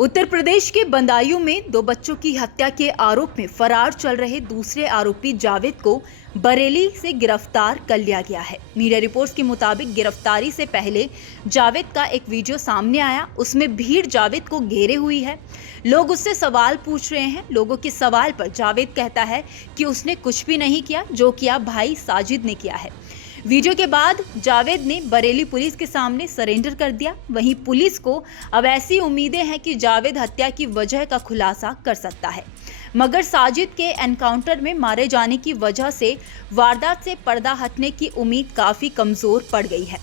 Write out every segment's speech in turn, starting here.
उत्तर प्रदेश के बदायूं में 2 बच्चों की हत्या के आरोप में फरार चल रहे दूसरे आरोपी जावेद को बरेली से गिरफ्तार कर लिया गया है। मीडिया रिपोर्ट्स के मुताबिक गिरफ्तारी से पहले जावेद का एक वीडियो सामने आया। उसमें भीड़ जावेद को घेरे हुई है। लोग उससे सवाल पूछ रहे हैं। लोगों के सवाल पर जावेद कहता है कि उसने कुछ भी नहीं किया, जो किया भाई साजिद ने किया है। वीडियो के बाद जावेद ने बरेली पुलिस के सामने सरेंडर कर दिया। वहीं पुलिस को अब ऐसी उम्मीदें हैं कि जावेद हत्या की वजह का खुलासा कर सकता है, मगर साजिद के एनकाउंटर में मारे जाने की वजह से वारदात से पर्दा हटने की उम्मीद काफी कमजोर पड़ गई है।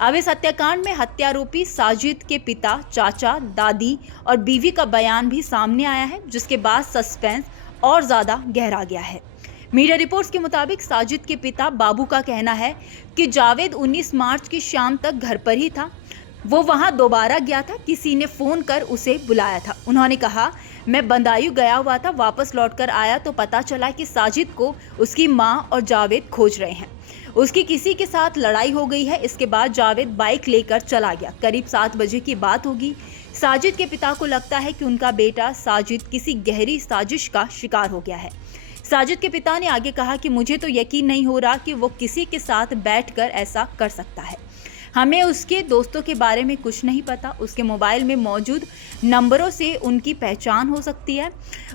अब इस हत्याकांड में हत्यारोपी साजिद के पिता, चाचा, दादी और बीवी का बयान भी सामने आया है, जिसके बाद सस्पेंस और ज्यादा गहरा गया है। मीडिया रिपोर्ट्स के मुताबिक साजिद के पिता बाबू का कहना है कि जावेद 19 मार्च की शाम तक घर पर ही था। वो वहां दोबारा गया था, किसी ने फोन कर उसे बुलाया था। उन्होंने कहा, मैं बदायूं गया हुआ था, वापस लौटकर आया तो पता चला कि साजिद को उसकी मां और जावेद खोज रहे हैं। उसकी किसी के साथ लड़ाई हो गई है। इसके बाद जावेद बाइक लेकर चला गया। करीब 7 बजे की बात होगी। साजिद के पिता को लगता है कि उनका बेटा साजिद किसी गहरी साजिश का शिकार हो गया है। साजिद के पिता ने आगे कहा कि मुझे तो यकीन नहीं हो रहा कि वो किसी के साथ बैठकर ऐसा कर सकता है। हमें उसके दोस्तों के बारे में कुछ नहीं पता। उसके मोबाइल में मौजूद नंबरों से उनकी पहचान हो सकती है।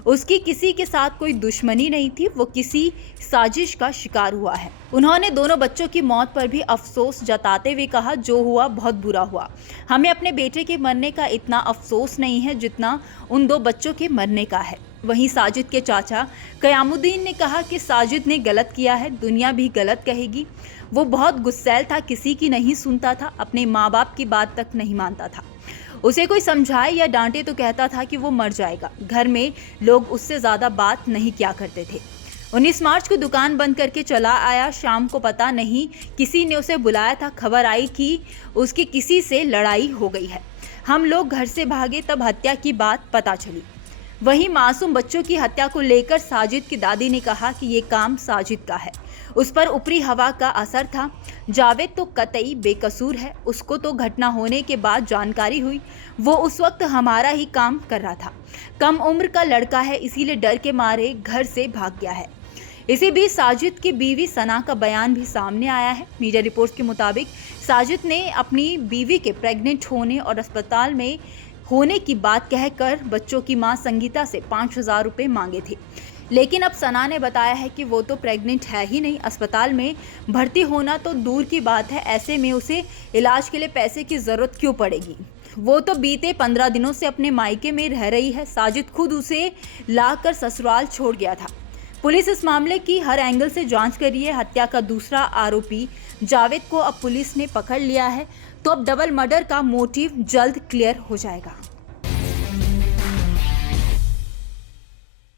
उसकी किसी के साथ कोई दुश्मनी नहीं थी। वो किसी साजिश का शिकार हुआ है। उन्होंने दोनों बच्चों की मौत पर भी अफसोस जताते हुए कहा, जो हुआ बहुत बुरा हुआ। हमें अपने बेटे के मरने का इतना अफसोस नहीं है जितना उन 2 बच्चों के मरने का है। वहीं साजिद के चाचा कयामुद्दीन ने कहा कि साजिद ने गलत किया है, दुनिया भी गलत कहेगी। वो बहुत गुस्सैल था, किसी की नहीं सुनता था, अपने माँ बाप की बात तक नहीं मानता था। उसे कोई समझाए या डांटे तो कहता था कि वो मर जाएगा। घर में लोग उससे ज़्यादा बात नहीं किया करते थे। 19 मार्च को दुकान बंद करके चला आया। शाम को पता नहीं किसी ने उसे बुलाया था। खबर आई कि उसकी किसी से लड़ाई हो गई है। हम लोग घर से भागे, तब हत्या की बात पता चली। वहीं मासूम बच्चों की हत्या को लेकर साजिद की दादी ने कहा कि ये काम साजिद का है, उस पर ऊपरी हवा का असर था। जावेद तो कतई बेकसूर है। उसको तो घटना होने के बाद जानकारी हुई। वो उस वक्त हमारा ही काम कर रहा था। कम उम्र का लड़का है, इसीलिए डर के मारे घर से भाग गया है। इसी बीच साजिद की बीवी सना का बयान भी सामने आया है। मीडिया रिपोर्ट्स के मुताबिक साजिद ने अपनी बीवी के प्रेग्नेंट होने और अस्पताल में होने की बात कहकर बच्चों की मां संगीता से 5,000 रुपये मांगे थे। लेकिन अब सना ने बताया है कि वो तो प्रेग्नेंट है ही नहीं। अस्पताल में भर्ती होना तो दूर की बात है, ऐसे में उसे इलाज के लिए पैसे की जरूरत क्यों पड़ेगी। वो तो बीते 15 दिनों से अपने मायके में रह रही है। साजिद खुद उसे लाकर ससुराल छोड़ गया था। पुलिस इस मामले की हर एंगल से जांच कर रही है। हत्या का दूसरा आरोपी जावेद को अब पुलिस ने पकड़ लिया है, तो अब डबल मर्डर का मोटिव जल्द क्लियर हो जाएगा।